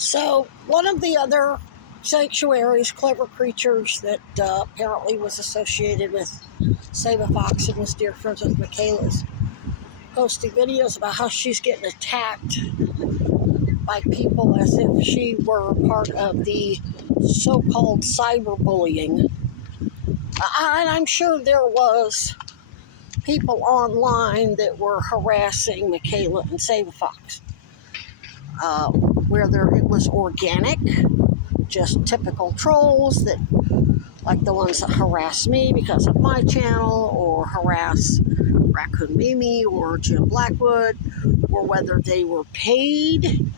So one of the other sanctuaries, clever creatures that apparently was associated with Save a Fox and was dear friends with Michaela's, posting videos about how she's getting attacked by people as if she were part of the so-called cyberbullying. And I'm sure there was people online that were harassing Michaela and Save a Fox. Whether it was organic, just typical trolls that, like the ones that harass me because of my channel, or harass Raccoon Mimi or Jim Blackwood, or whether they were paid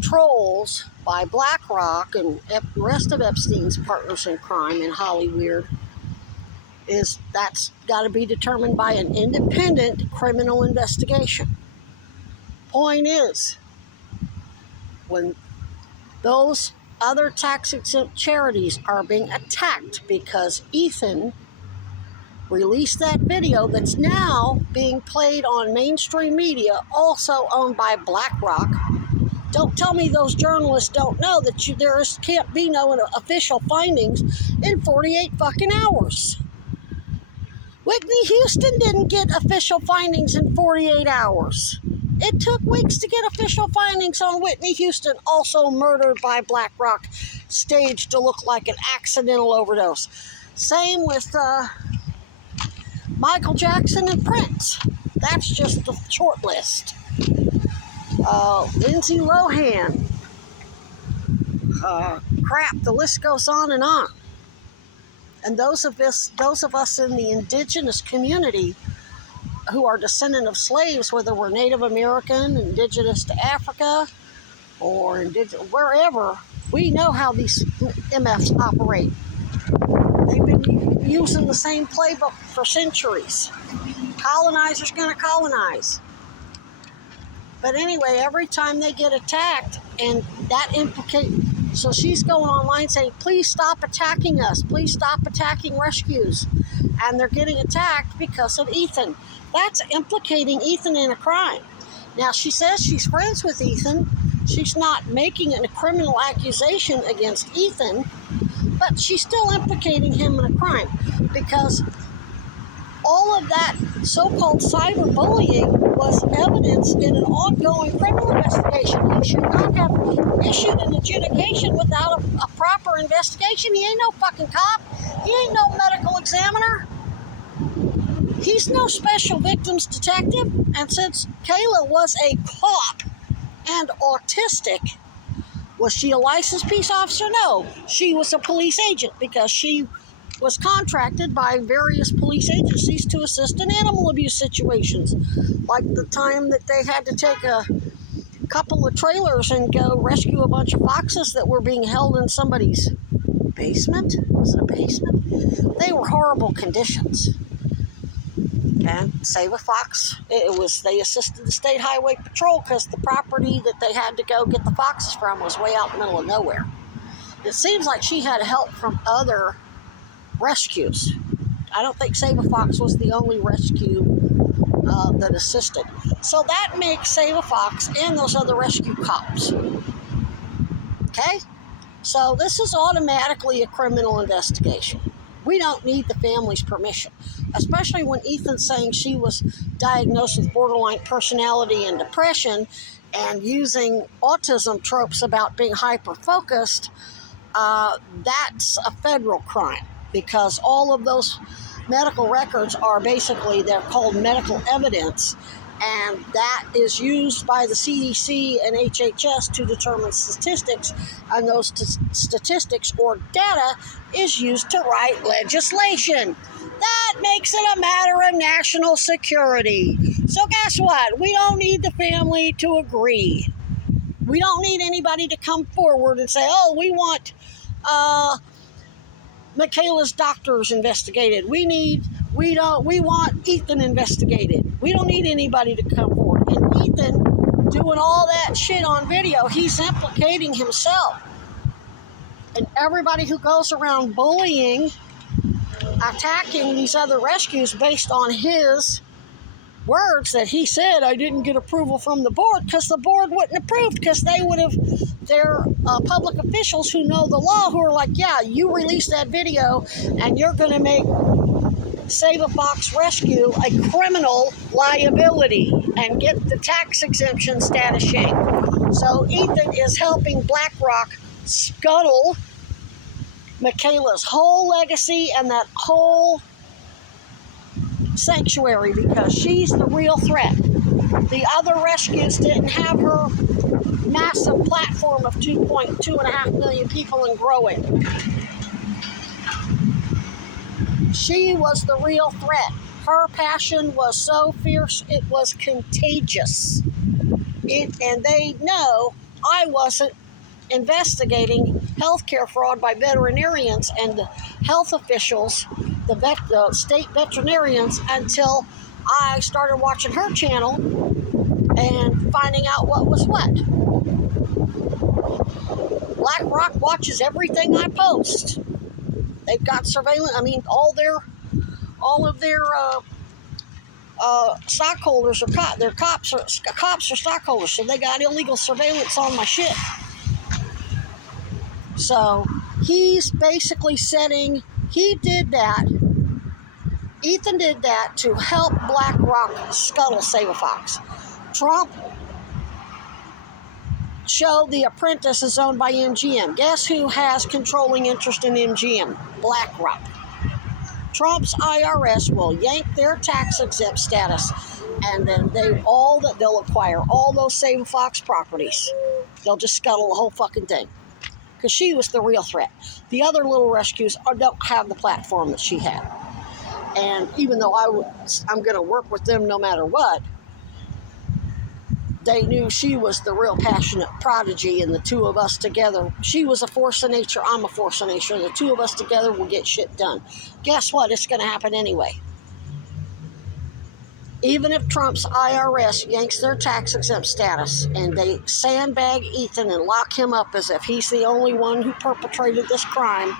trolls by BlackRock and the rest of Epstein's partners in crime in Hollywood, that's got to be determined by an independent criminal investigation. Point is, when those other tax-exempt charities are being attacked because Ethan released that video that's now being played on mainstream media, also owned by BlackRock. Don't tell me those journalists don't know that there can't be no official findings in 48 fucking hours. Whitney Houston didn't get official findings in 48 hours. It took weeks to get official findings on Whitney Houston, also murdered by BlackRock, staged to look like an accidental overdose. Same with Michael Jackson and Prince. That's just the short list. Lindsay Lohan. Crap, the list goes on and on. And those of us in the indigenous community who are descendant of slaves, whether we're Native American, indigenous to Africa, or wherever, we know how these MFs operate. They've been using the same playbook for centuries. Colonizers going to colonize. But anyway, every time they get attacked, and that implicates, so she's going online saying, please stop attacking us. Please stop attacking rescues. And they're getting attacked because of Ethan. That's implicating Ethan in a crime. Now, she says she's friends with Ethan. She's not making a criminal accusation against Ethan, but she's still implicating him in a crime because all of that so-called cyberbullying was evidence in an ongoing criminal investigation. He should not have issued an adjudication without a proper investigation. He ain't no fucking cop. He ain't no medical examiner. He's no special victims detective. And since Kayla was a cop and autistic, was she a licensed peace officer? No. She was a police agent because she was contracted by various police agencies to assist in animal abuse situations. Like the time that they had to take a couple of trailers and go rescue a bunch of foxes that were being held in somebody's basement. Was it a basement? They were horrible conditions. And Save a Fox, they assisted the State Highway Patrol because the property that they had to go get the foxes from was way out in the middle of nowhere. It seems like she had help from other rescues. I don't think Save a Fox was the only rescue that assisted. So that makes Save a Fox and those other rescue cops. Okay? So this is automatically a criminal investigation. We don't need the family's permission, especially when Ethan's saying she was diagnosed with borderline personality and depression and using autism tropes about being hyper-focused. That's a federal crime because all of those medical records are basically, they're called medical evidence, and that is used by the CDC and HHS to determine statistics, and those statistics or data is used to write legislation. That makes it a matter of national security. So guess what? We don't need the family to agree. We don't need anybody to come forward and say, oh, we want Michaela's doctors investigated. We want Ethan investigated. We don't need anybody to come forward. And Ethan doing all that shit on video, he's implicating himself. And everybody who goes around bullying, attacking these other rescues based on his words that he said I didn't get approval from the board because the board wouldn't approve, because they would have, they're public officials who know the law, who are like, yeah, you released that video and you're going to make Save a Fox Rescue a criminal liability and get the tax exemption status yanked. So Ethan is helping BlackRock scuttle Michaela's whole legacy and that whole sanctuary, because she's the real threat. The other rescues didn't have her massive platform of 2.5 million people and growing. She was the real threat. Her passion was so fierce, it was contagious. And they know I wasn't investigating healthcare fraud by veterinarians and the health officials, the state veterinarians, until I started watching her channel and finding out what was what. BlackRock watches everything I post. They've got surveillance. I mean, all of their stockholders are their cops are stockholders, so they got illegal surveillance on my shit. So he's basically setting. Ethan did that to help BlackRock scuttle Save a Fox. Trump showed The Apprentice is owned by MGM. Guess who has controlling interest in MGM? BlackRock. Trump's IRS will yank their tax exempt status, and then they'll acquire all those Save a Fox properties. They'll just scuttle the whole fucking thing, because she was the real threat. The other little rescues don't have the platform that she had. And even though I'm going to work with them no matter what, they knew she was the real passionate prodigy, and the two of us together, she was a force of nature, I'm a force of nature, and the two of us together will get shit done. Guess what? It's going to happen anyway. Even if Trump's IRS yanks their tax-exempt status and they sandbag Ethan and lock him up as if he's the only one who perpetrated this crime,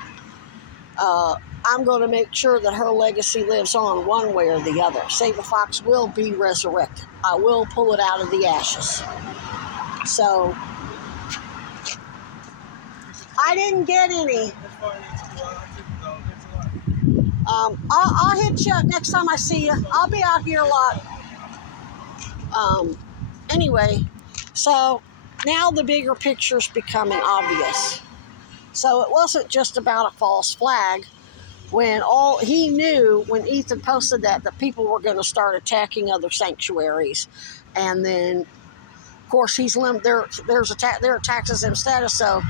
I'm going to make sure that her legacy lives on one way or the other. Save a Fox will be resurrected. I will pull it out of the ashes. So, I didn't get any. I'll hit you up next time I see you. I'll be out here a lot. Anyway, so now the bigger picture's becoming obvious. So it wasn't just about a false flag. When he knew when Ethan posted that people were going to start attacking other sanctuaries, and then of course their taxes in status, so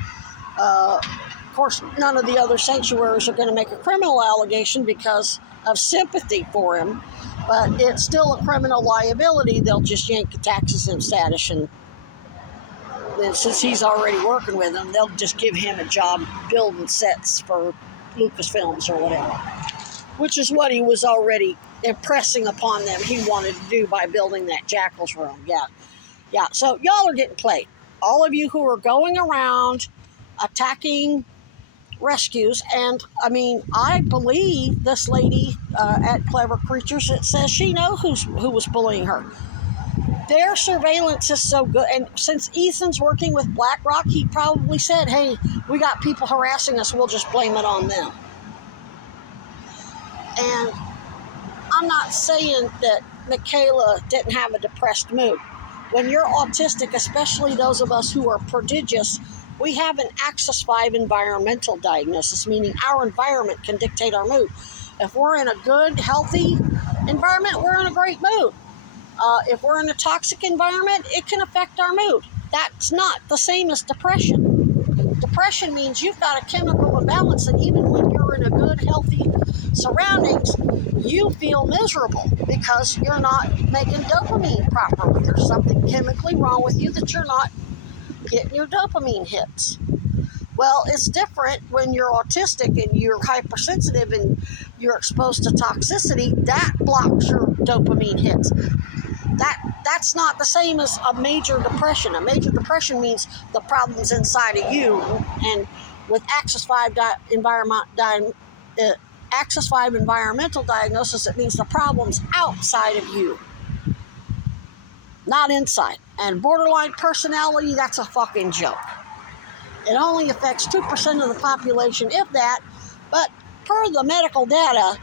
of course none of the other sanctuaries are going to make a criminal allegation because of sympathy for him, but it's still a criminal liability. They'll just yank the taxes in status, and then since he's already working with them, they'll just give him a job building sets for Lucasfilms or whatever, which is what he was already impressing upon them he wanted to do by building that Jackal's room. Yeah. So y'all are getting played. All of you who are going around attacking rescues, and I mean, I believe this lady at Clever Creatures that says she knows who was bullying her. Their surveillance is so good, and since Ethan's working with BlackRock, he probably said, hey, we got people harassing us, we'll just blame it on them. And I'm not saying that Michaela didn't have a depressed mood. When you're autistic, especially those of us who are prodigious, we have an Axis 5 environmental diagnosis, meaning our environment can dictate our mood. If we're in a good, healthy environment, we're in a great mood. If we're in a toxic environment, it can affect our mood. That's not the same as depression. Depression means you've got a chemical imbalance, and even when you're in a good, healthy surroundings, you feel miserable because you're not making dopamine properly. There's something chemically wrong with you that you're not getting your dopamine hits. Well, it's different when you're autistic and you're hypersensitive and you're exposed to toxicity. That blocks your dopamine hits. That's not the same as a major depression. A major depression means the problem's inside of you, and with Axis 5 environmental diagnosis, it means the problem's outside of you. not inside. And borderline personality, that's a fucking joke. It only affects 2% of the population, if that, but per the medical data,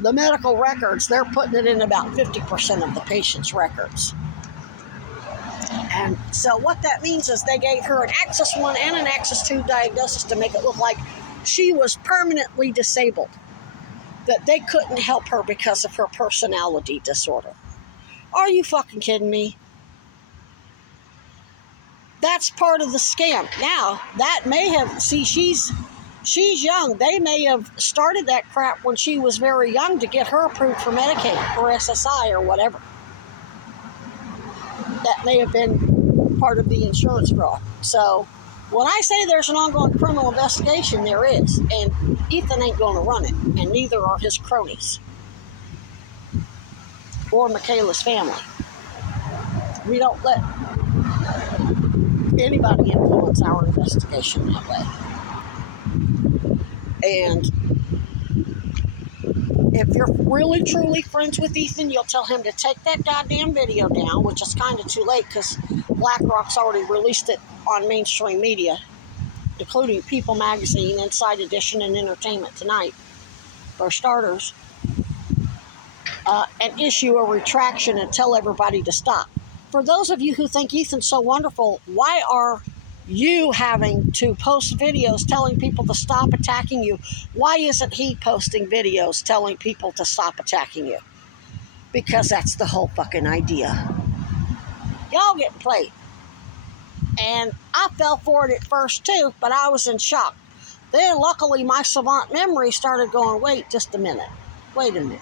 the medical records, they're putting it in about 50% of the patient's records. And so what that means is they gave her an Axis 1 and an Axis 2 diagnosis to make it look like she was permanently disabled, that they couldn't help her because of her personality disorder. Are you fucking kidding me? That's part of the scam. Now, that may have, see, she's young. They may have started that crap when she was very young to get her approved for Medicaid or SSI or whatever. That may have been part of the insurance fraud. So when I say there's an ongoing criminal investigation, there is. And Ethan ain't going to run it. And neither are his cronies. Or Michaela's family. We don't let anybody influence our investigation that way. And if you're really truly friends with Ethan, you'll tell him to take that goddamn video down, which is kind of too late because BlackRock's already released it on mainstream media, including People Magazine, Inside Edition, and Entertainment Tonight, for starters, and issue a retraction and tell everybody to stop. For those of you who think Ethan's so wonderful, why are you having to post videos telling people to stop attacking you? Why isn't he posting videos telling people to stop attacking you? Because that's the whole fucking idea. Y'all getting played. And I fell for it at first too, but I was in shock. Then luckily my savant memory started going, wait just a minute. Wait a minute.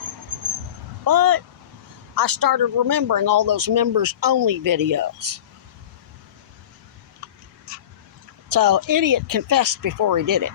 But I started remembering all those members only videos. So idiot confessed before he did it.